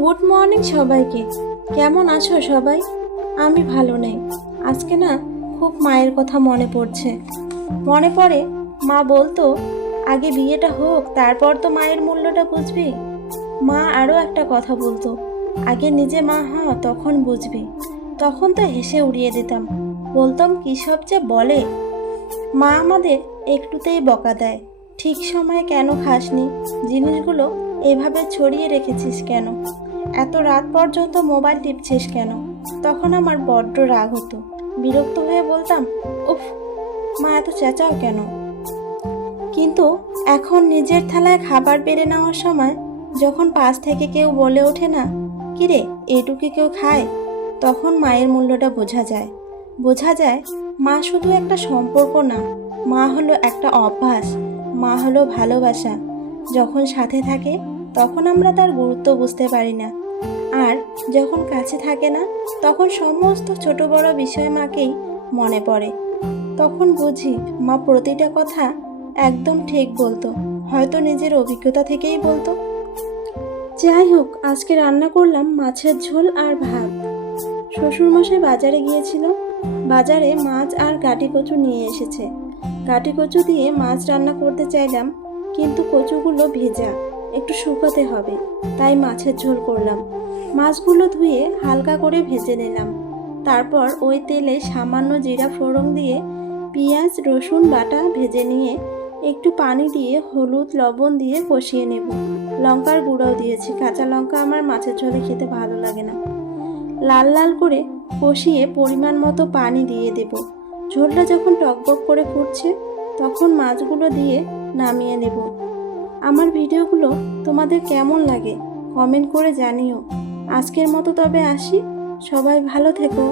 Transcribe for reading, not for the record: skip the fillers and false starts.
Good morning সবাইকে। কেমন আছো সবাই? আমি ভালো নেই। আজকে না খুব মায়ের কথা মনে পড়ছে। মনে পড়ে মা বলতো, আগে বিয়েটা হোক, তারপর তো মায়ের মূল্যটা বুঝবি। মা আরও একটা কথা বলতো, আগে নিজে মা হ, তখন বুঝবি। তখন তো হেসে উড়িয়ে দিতাম, বলতাম কী সব যে বলে। মা আমাদের একটুতেই বকা দেয়, ঠিক সময়ে কেন খাসনি, জিনিসগুলো এভাবে ছড়িয়ে রেখেছিস কেন, এত রাত পর্যন্ত মোবাইল টিপছিস কেন। তখন আমার বড্ড রাগ হতো, বিরক্ত হয়ে বলতাম, উফ, মা এত চেঁচাও কেন। কিন্তু এখন নিজের থালায় খাবার বেড়ে নেওয়ার সময় যখন পাশ থেকে কেউ বলে ওঠে না, কিরে এইটুকু কেউ খায়, তখন মায়ের মূল্যটা বোঝা যায়। বোঝা যায় মা শুধু একটা সম্পর্ক না, মা হলো একটা অভ্যাস, মা হলো ভালোবাসা। যখন সাথে থাকে তখন আমরা তার গুরুত্ব বুঝতে পারি না, আর যখন কাছে থাকে না তখন সমস্ত ছোট বড় বিষয় মাকেই মনে পড়ে। তখন বুঝি মা প্রতিটা কথা একদম ঠিক বলতো, হয়তো নিজের অভিজ্ঞতা থেকেই বলতো। যাই হোক, আজকে রান্না করলাম মাছের ঝোল আর ভাত। শ্বশুরমশাই বাজারে গিয়েছিল, বাজারে মাছ আর গাটি কচু নিয়ে এসেছে। গাটি কচু দিয়ে মাছ রান্না করতে চাইলাম, কিন্তু কচুগুলো ভেজা, একটু শুকাতে হবে, তাই মাছের ঝোল করলাম। মাছগুলো ধুয়ে হালকা করে ভেজে নিলাম, তারপর ওই তেলে সামান্য জিরা ফোড়ন দিয়ে পেঁয়াজ রসুন বাটা ভেজে নিয়ে একটু পানি দিয়ে হলুদ লবণ দিয়ে কষিয়ে নেব। লঙ্কার গুঁড়াও দিয়েছি, কাঁচা লঙ্কা আমার মাছের ঝোলে খেতে ভালো লাগে না। লাল লাল করে কষিয়ে পরিমাণ মতো পানি দিয়ে দেব। ঝোলটা যখন টকবক করে ফুটছে তখন মাছগুলো দিয়ে নামিয়ে নেব। আমার ভিডিওগুলো তোমাদের কেমন লাগে কমেন্ট করে জানিও। আজকের মতো তবে আসি, সবাই ভালো থেকো।